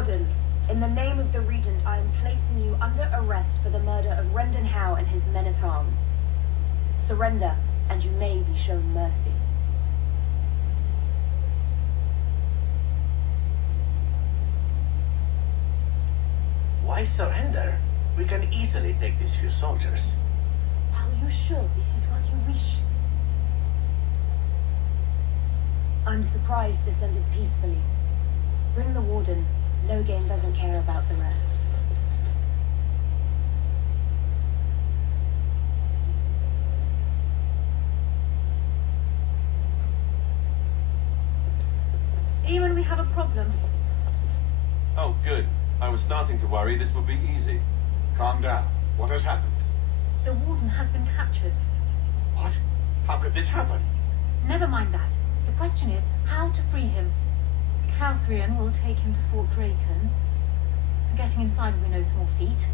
Warden, in the name of the Regent, I am placing you under arrest for the murder of Rendon Howe and his men-at-arms. Surrender, and you may be shown mercy. Why surrender? We can easily take these few soldiers. Are you sure this is what you wish? I'm surprised this ended peacefully. Bring the Warden. Loghain doesn't care about the rest. Eamon, we have a problem. Oh, good. I was starting to worry this would be easy. Calm down. What has happened? The Warden has been captured. What? How could this happen? Never mind that. The question is, how to free him? Calthrion will take him to Fort Draken. Getting inside will be no small feat.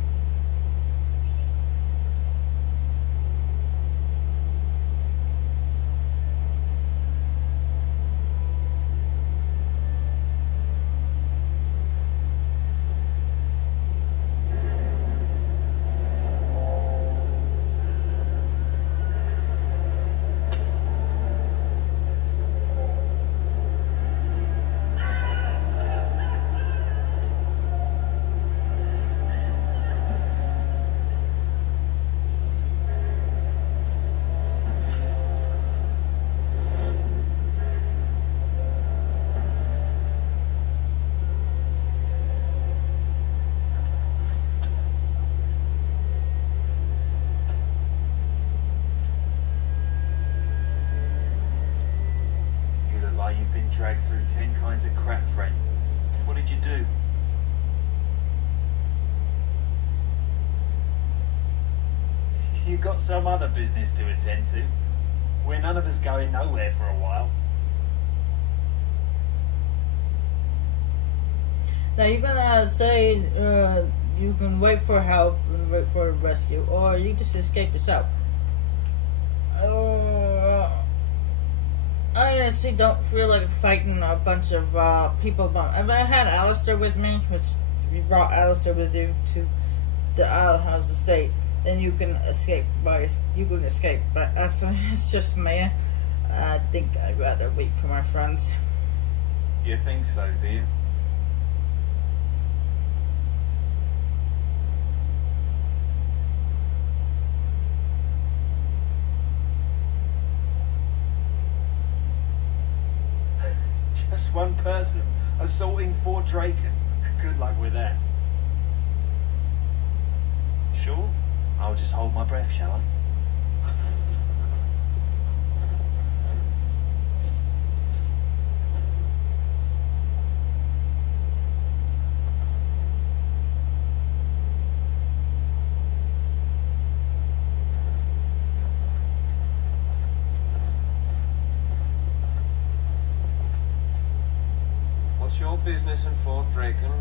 You've been dragged through 10 kinds of crap, friend. What did you do? You got some other business to attend to. We're none of us going nowhere for a while. Now you're gonna say you can wait for help and wait for a rescue, or you just escape yourself. I honestly don't feel like fighting a bunch of people. If I had Alistair with me, which if you brought Alistair with you to the Isle House estate, then you can escape But actually, it's just me. I think I'd rather wait for my friends. You think so, do you? Just one person assaulting Fort Draken. Good luck with that. Sure? I'll just hold my breath, shall I? What's your business in Fort Draken?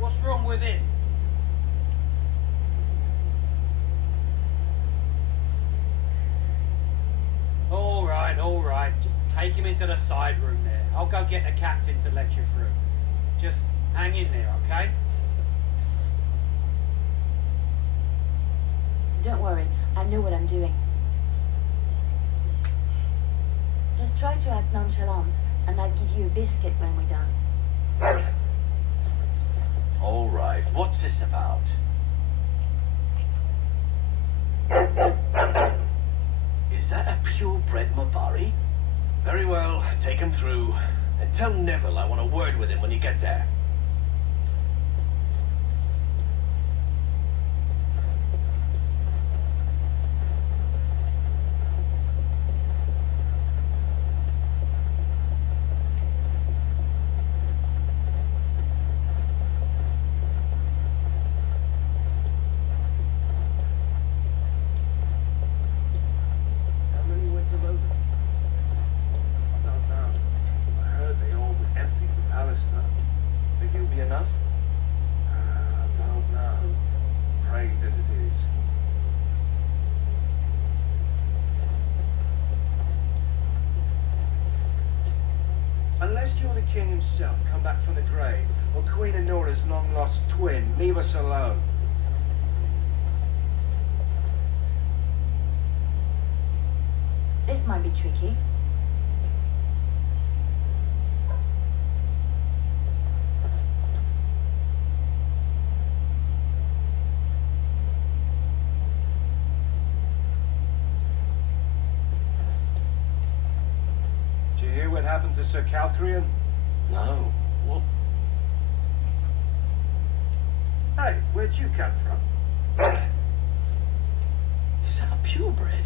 What's wrong with him? All right. Just take him into the side room there. I'll go get the captain to let you through. Just hang in there, okay? Don't worry, I know what I'm doing. Just try to act nonchalant, and I'll give you a biscuit when we're done. All right, what's this about? Is that a purebred Mabari? Very well, take him through. And tell Neville I want a word with him when you get there. Unless you're the king himself, come back from the grave, or Queen Honora's long-lost twin, leave us alone. This might be tricky. Did you hear what happened to Sir Calthrian? No. What? Hey, where'd you come from? Is that a purebred?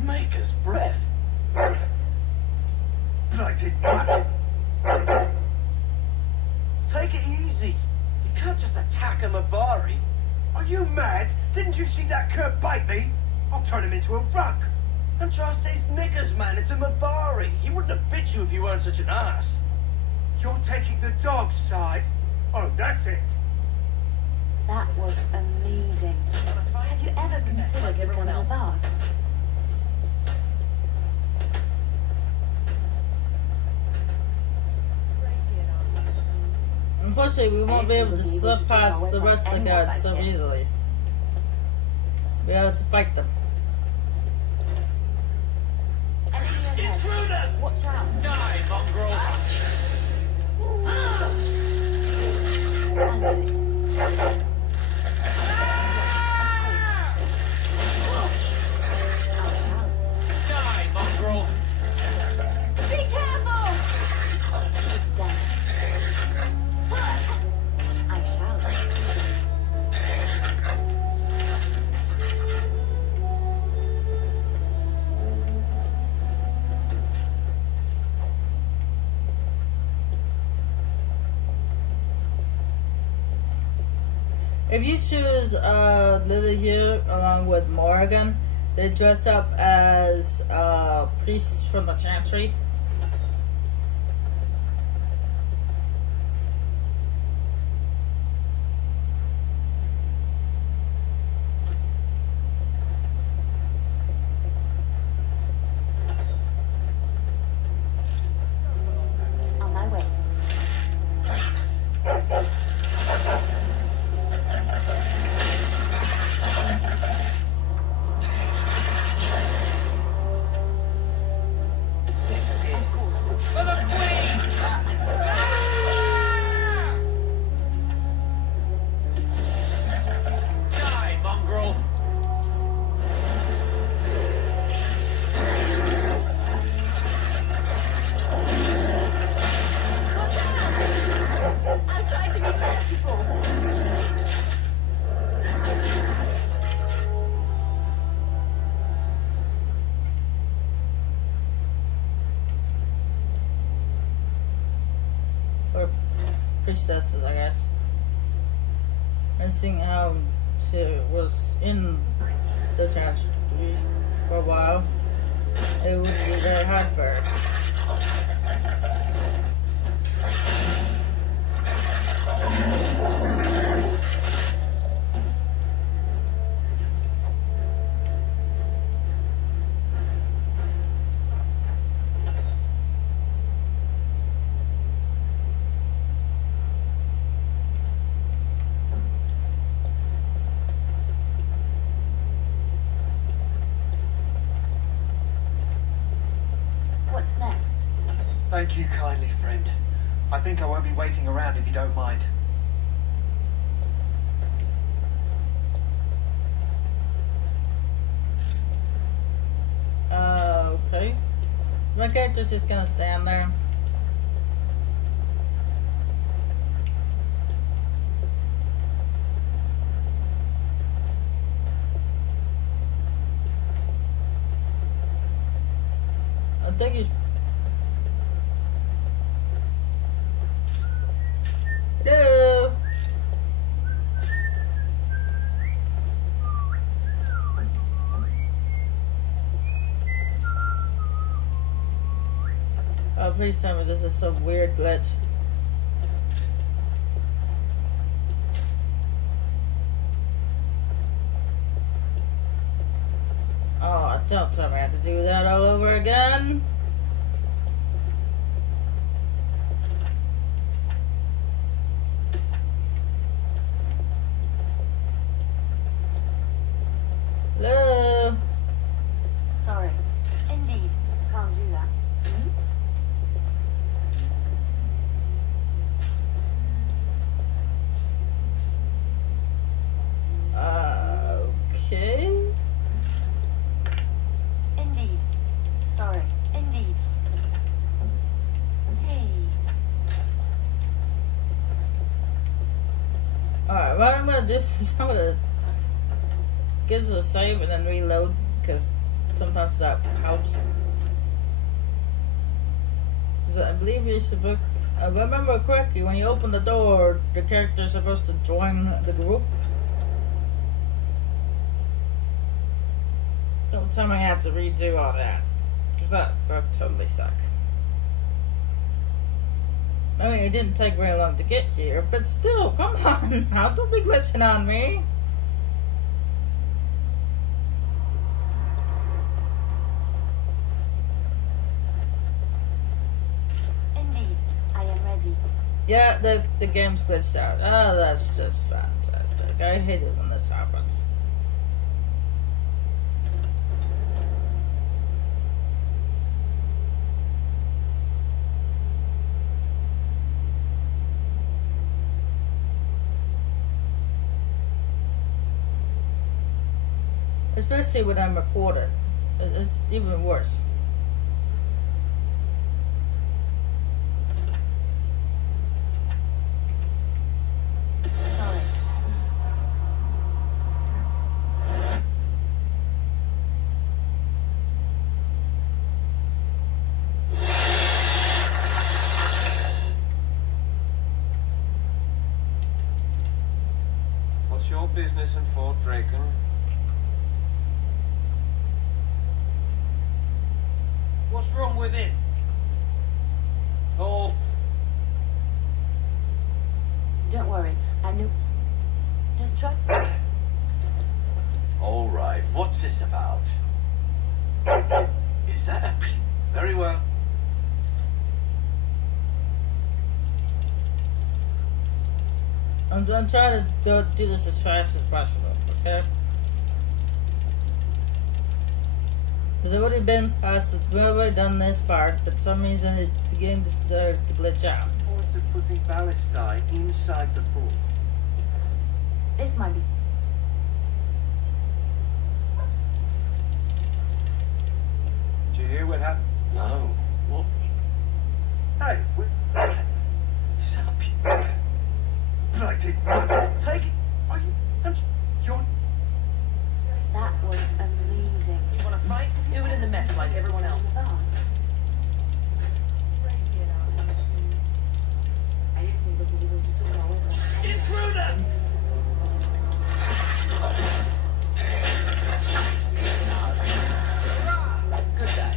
Maker's breath. But I did not. Take it easy. You can't just attack a Mabari. Are you mad? Didn't you see that cur bite me? I'll turn him into a rug. Andraste's knickers, man. It's a Mabari. He wouldn't have bit you if you weren't such an ass. You're taking the dog's side? Oh, that's it. That was amazing. Have you ever considered becoming a bard? Unfortunately, we won't be able to slip past the rest of the guards so easily. We have to fight them. Enemy ahead. Watch out. Die, mongrel! Die, mongrel! Be careful! It's done. I shall. If you choose Lily here along with Morrigan, they dress up as priests from the Chantry. On my way. For the queen! Die, mongrel! I tried to be merciful. Or priestesses, I guess. And seeing how she was in the Chantry for a while, it would be very hard for her. What's next? Thank you kindly, friend. I think I won't be waiting around if you don't mind. Okay. My character's just gonna stand there. I think he's... Hello? Oh, please tell me this is some weird glitch. Oh, don't tell me I have to do that all over again. Alright, what I'm gonna do is I'm gonna give us a save and then reload, because sometimes that helps. Because I believe you're supposed, if I remember correctly, when you open the door, the character is supposed to join the group. Don't tell me I have to redo all that, because that totally suck. I mean, it didn't take very long to get here, but still, come on now, don't be glitching on me. Indeed, I am ready. Yeah, the game's glitched out. Oh, that's just fantastic. I hate it when this happens. Especially when I'm recording. It's even worse. Sorry. What's your business in Fort Draken? What's wrong with him? Oh, Don't worry, I knew. Just try. All right, what's this about? Is that a... Very well. I'm trying to do this as fast as possible, okay? Because I've already been past it, we've already done this part, but for some reason the game just started to glitch out. Point of putting ballistae inside the fort. This might be. Did you hear what happened? No. What? Hey, Is that a... bloody take it. Are you? And you're. That was amazing. You want to fight? Do it in the mess like everyone else. I didn't think that you were to do all of it. intruders! Good day.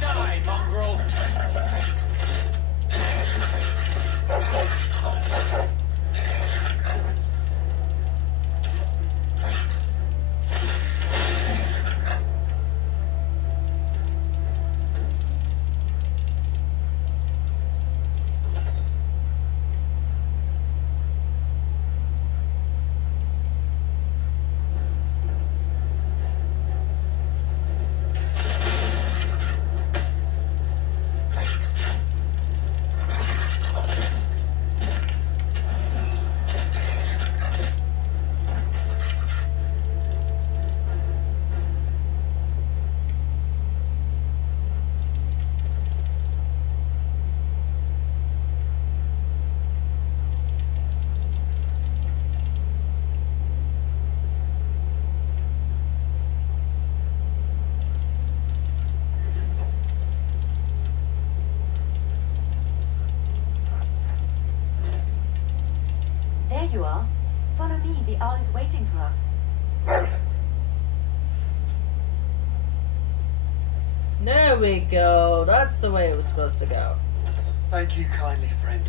Die, mongrel! There you are. Follow me. The Arl is waiting for us. There we go. That's the way it was supposed to go. Thank you kindly, friend.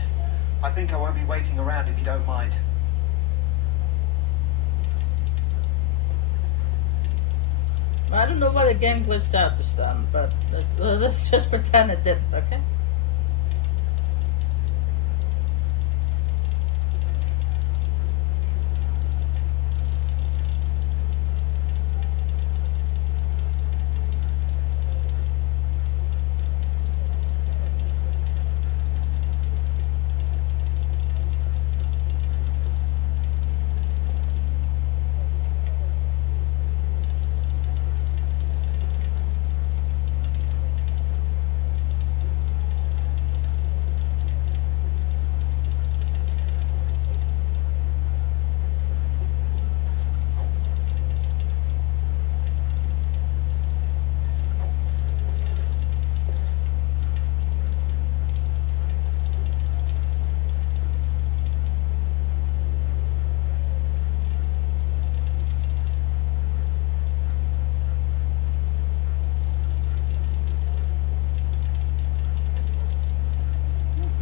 I think I won't be waiting around if you don't mind. I don't know why the game glitched out this time, but let's just pretend it didn't, okay?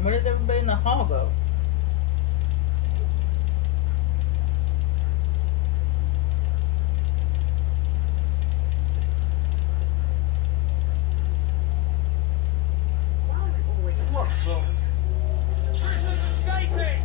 Where did everybody in the hall go? Why are we always What's wrong? Escaping!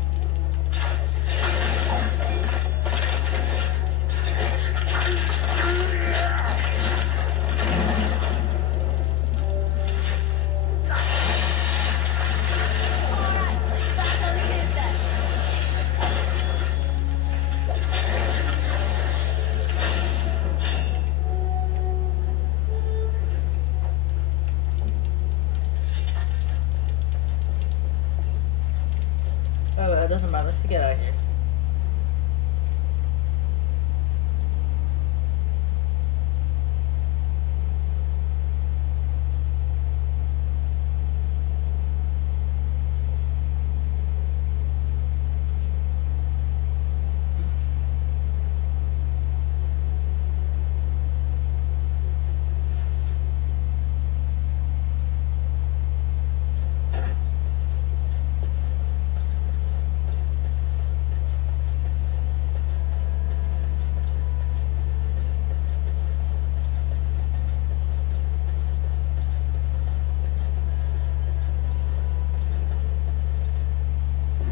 Oh, it doesn't matter. Let's get out of here.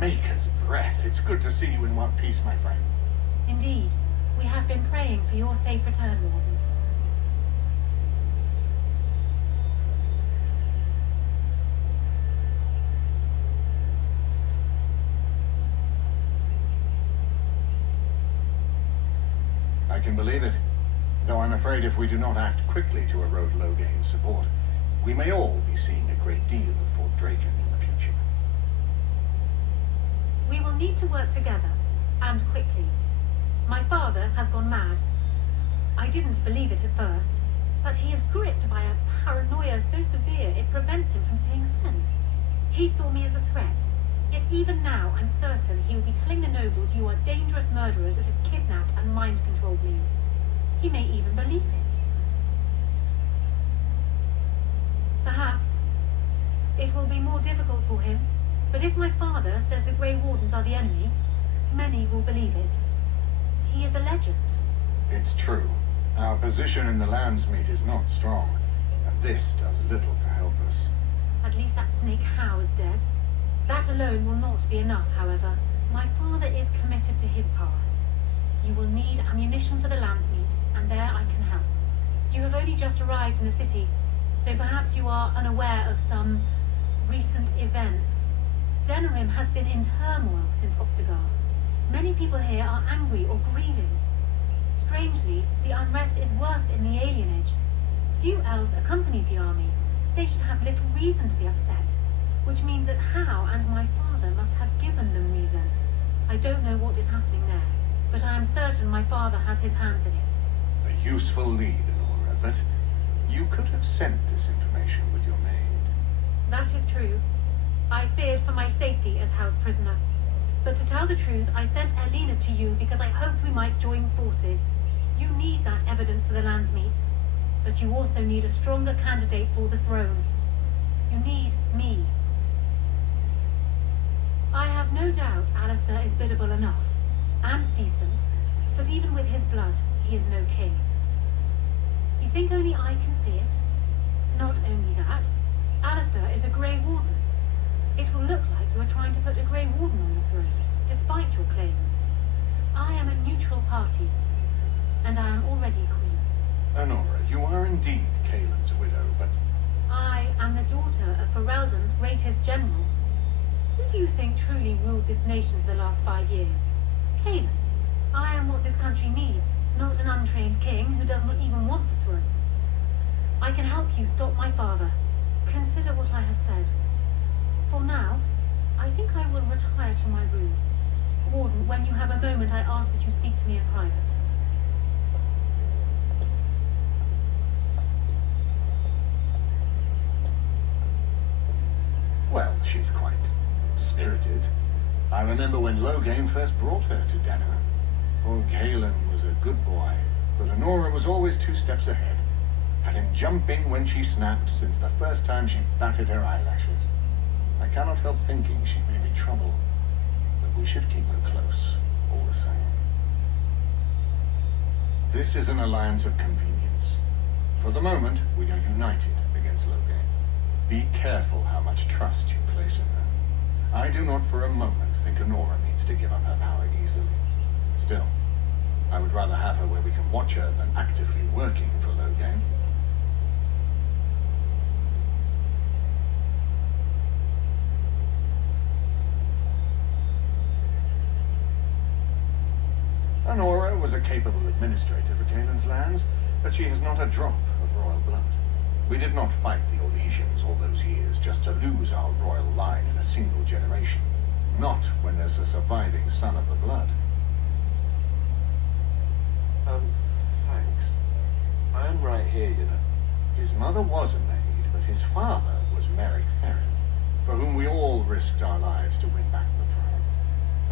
Maker's breath. It's good to see you in one piece, my friend. Indeed. We have been praying for your safe return, Warden. I can believe it. Though I'm afraid if we do not act quickly to erode Logain's support, we may all be seeing a great deal of Fort Draken in the future. We will need to work together, and quickly. My father has gone mad. I didn't believe it at first, but he is gripped by a paranoia so severe it prevents him from seeing sense. He saw me as a threat, yet even now I'm certain he will be telling the nobles you are dangerous murderers that have kidnapped and mind-controlled me. He may even believe it. Perhaps it will be more difficult for him, but if my father says the Grey Wardens are the enemy, many will believe it. He is a legend. It's true. Our position in the Landsmeet is not strong, and this does little to help us. At least that snake Howe is dead. That alone will not be enough, however. My father is committed to his path. You will need ammunition for the Landsmeet, and there I can help. You have only just arrived in the city, so perhaps you are unaware of some recent events. Denerim has been in turmoil since Ostagar. Many people here are angry or grieving. Strangely, the unrest is worst in the alienage. Few elves accompanied the army. They should have little reason to be upset, which means that Howe and my father must have given them reason. I don't know what is happening there, but I am certain my father has his hands in it. A useful lead, Alora, but you could have sent this information with your maid. That is true. I feared for my safety as Howe's prisoner. But to tell the truth, I sent Elena to you because I hoped we might join forces. You need that evidence for the Landsmeet. But you also need a stronger candidate for the throne. You need me. I have no doubt Alistair is biddable enough, and decent, but even with his blood, he is no king. He You think only I can see it? Not only that, Alistair is a Grey Warden. It will look like you are trying to put a Grey Warden on the throne, despite your claims. I am a neutral party, and I am already queen. Honora, you are indeed Kaelin's widow, but... I am the daughter of Ferelden's greatest general. Who do you think truly ruled this nation for the last 5 years? Kaelin. I am what this country needs, not an untrained king who does not even want the throne. I can help you stop my father. Consider what I have said. For now, I think I will retire to my room. Warden, when you have a moment, I ask that you speak to me in private. Well, she's quite spirited. I remember when Loghain first brought her to Dennor. Oh, Kaelin was a good boy, but Honora was always 2 steps ahead. Had him jumping when she snapped since the first time she batted her eyelashes. I cannot help thinking she may be trouble, but we should keep her close, all the same. This is an alliance of convenience. For the moment, we are united against Loghain. Be careful how much trust you place in her. I do not for a moment think Honora needs to give up her power easily. Still, I would rather have her where we can watch her than actively working for Loghain. Honora was a capable administrator for Kaelin's lands, but she has not a drop of royal blood. We did not fight the Orlesians all those years just to lose our royal line in a single generation. Not when there's a surviving son of the blood. Thanks. I'm right here, you know. His mother was a maid, but his father was Merrick Theron, for whom we all risked our lives to win back the throne.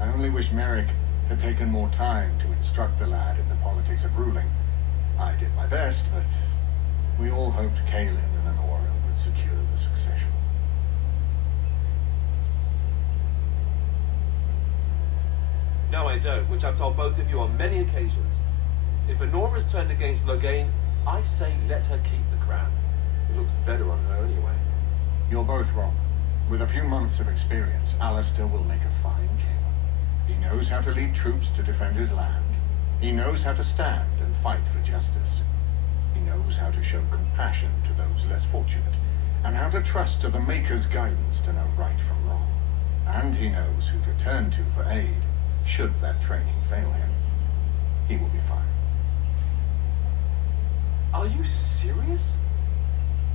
I only wish Merrick had taken more time to instruct the lad in the politics of ruling. I did my best, but we all hoped Kaelin and Honora would secure the succession. No, I don't, which I've told both of you on many occasions. If Honora's turned against Loghain, I say let her keep the crown. It looks better on her anyway. You're both wrong. With a few months of experience, Alistair will make a fine king. He knows how to lead troops to defend his land. He knows how to stand and fight for justice. He knows how to show compassion to those less fortunate, and how to trust to the Maker's guidance to know right from wrong. And he knows who to turn to for aid, should that training fail him. He will be fine. Are you serious?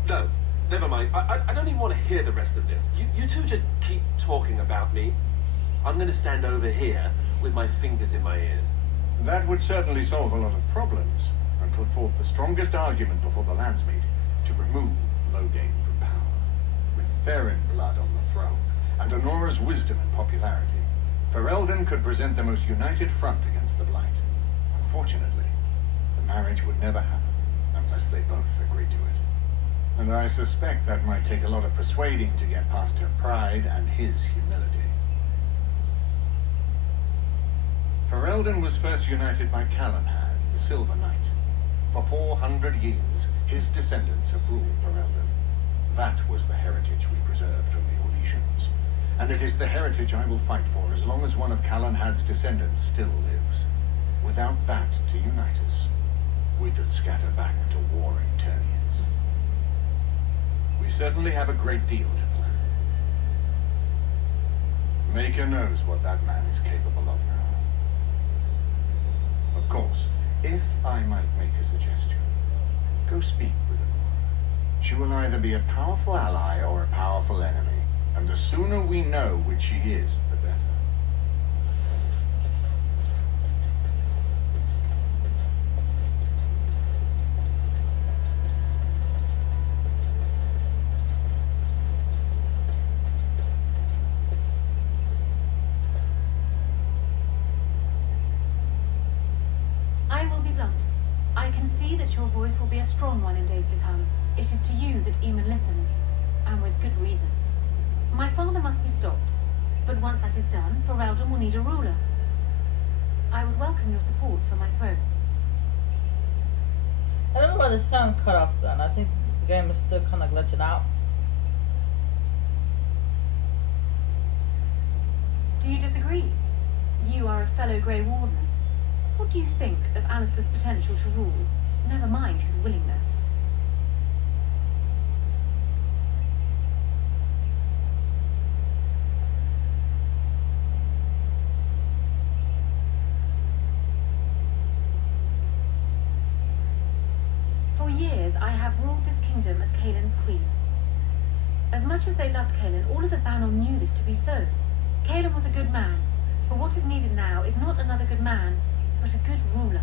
No, never mind. I don't even want to hear the rest of this. You two just keep talking about me. I'm going to stand over here with my fingers in my ears. That would certainly solve a lot of problems, and put forth the strongest argument before the Landsmeet to remove Loghain from power. With Theron blood on the throne, and Honora's wisdom and popularity, Ferelden could present the most united front against the Blight. Unfortunately, the marriage would never happen unless they both agreed to it. And I suspect that might take a lot of persuading to get past her pride and his humility. Ferelden was first united by Calenhad, the Silver Knight. For 400 years, his descendants have ruled Ferelden. That was the heritage we preserved from the Orlesians. And it is the heritage I will fight for as long as one of Calenhad's descendants still lives. Without that to unite us, we'd scatter back to warring Ternians. We certainly have a great deal to plan. Maker knows what that man is capable of now. Of course, if I might make a suggestion, go speak with Honora. She will either be a powerful ally or a powerful enemy, and the sooner we know which she is, the better. Your voice will be a strong one in days to come. It is to you that Eamon listens, and with good reason. My father must be stopped, but once that is done, Ferelden will need a ruler. I would welcome your support for my throne. I don't know why the sound cut off then. I think the game is still kind of glitching out. Do you disagree? You are a fellow Grey Warden. What do you think of Alistair's potential to rule? Never mind his willingness. For years, I have ruled this kingdom as Kaelin's queen. As much as they loved Kaelin, all of the Banner knew this to be so. Kaelin was a good man, but what is needed now is not another good man, but a good ruler.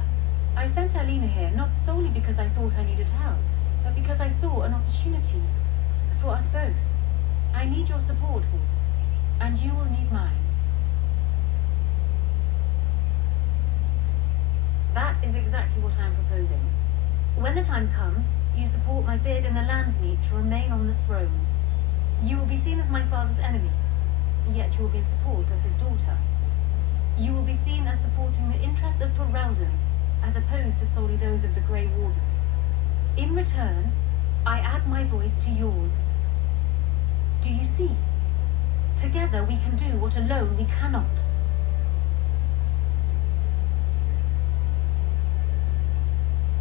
I sent Alina here not solely because I thought I needed help, but because I saw an opportunity for us both. I need your support, Warden, and you will need mine. That is exactly what I am proposing. When the time comes, you support my bid in the Landsmeet to remain on the throne. You will be seen as my father's enemy, yet you will be in support of his daughter. You will be seen as supporting the interests of Ferelden, as opposed to solely those of the Grey Wardens. In return, I add my voice to yours. Do you see? Together we can do what alone we cannot.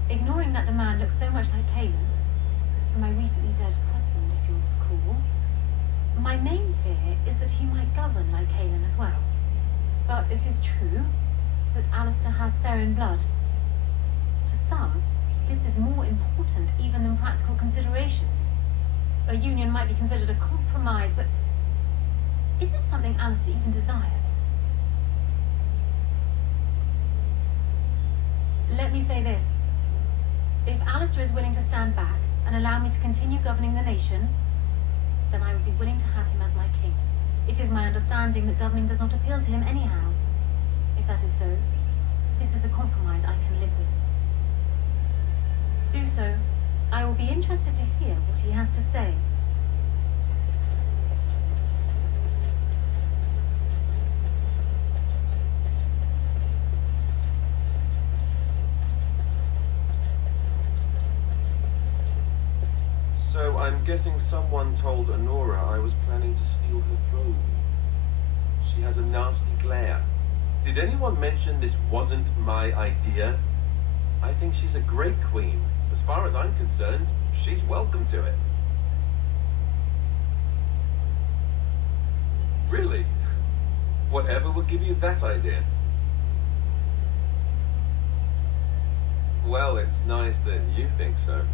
Ignoring that the man looks so much like Kaelin, my recently dead husband, if you'll recall, my main fear is that he might govern like Kaelin as well. But it is true that Alistair has Therin blood. To some, this is more important even than practical considerations. A union might be considered a compromise, but is this something Alistair even desires? Let me say this. If Alistair is willing to stand back and allow me to continue governing the nation, then I would be willing to have him as my king. It is my understanding that governing does not appeal to him anyhow. If that is so, this is a compromise I can live with. Do so. I will be interested to hear what he has to say. So I'm guessing someone told Honora I was planning to steal her throne. She has a nasty glare. Did anyone mention this wasn't my idea? I think she's a great queen. As far as I'm concerned, she's welcome to it. Really? Whatever will give you that idea? Well, it's nice that you think so.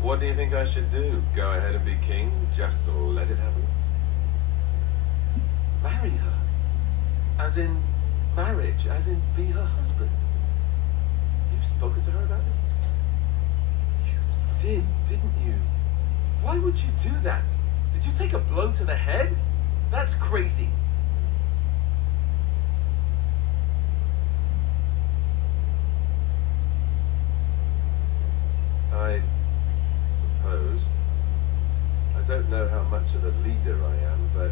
What do you think I should do? Go ahead and be king, just to let it happen? Marry her? As in marriage, as in be her husband? You've spoken to her about this? You did, didn't you? Why would you do that? Did you take a blow to the head? That's crazy. I suppose. I don't know how much of a leader I am, but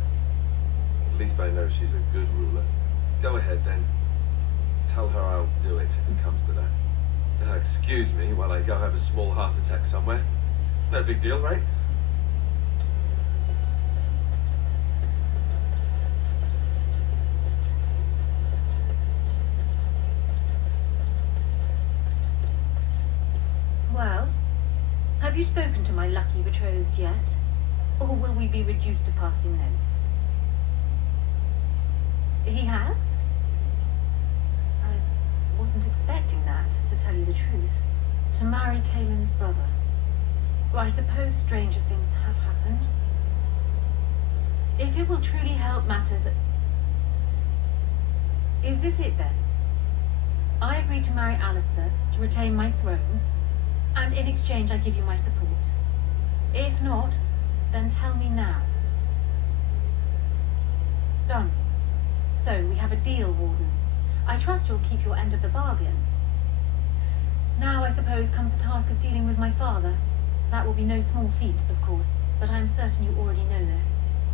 at least I know she's a good ruler. Go ahead then. Tell her I'll do it if it comes to that. Excuse me while I go have a small heart attack somewhere. No big deal, right? Well, have you spoken to my lucky betrothed yet? Or will we be reduced to passing notes? He has? I wasn't expecting that, to tell you the truth. To marry Kaelin's brother. Well, I suppose stranger things have happened. If it will truly help matters... Is this it then? I agree to marry Alistair, to retain my throne, and in exchange I give you my support. If not, then tell me now. Done. So, we have a deal, Warden. I trust you'll keep your end of the bargain. Now, I suppose, comes the task of dealing with my father. That will be no small feat, of course, but I am certain you already know this.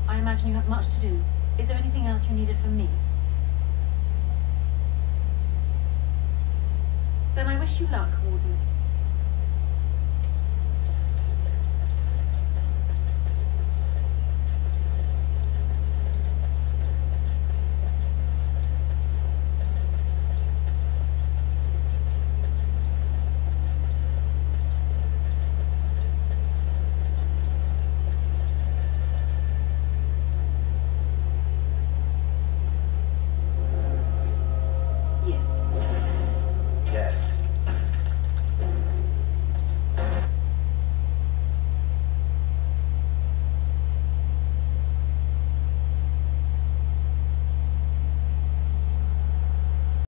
I imagine you have much to do. Is there anything else you needed from me? Then I wish you luck, Warden.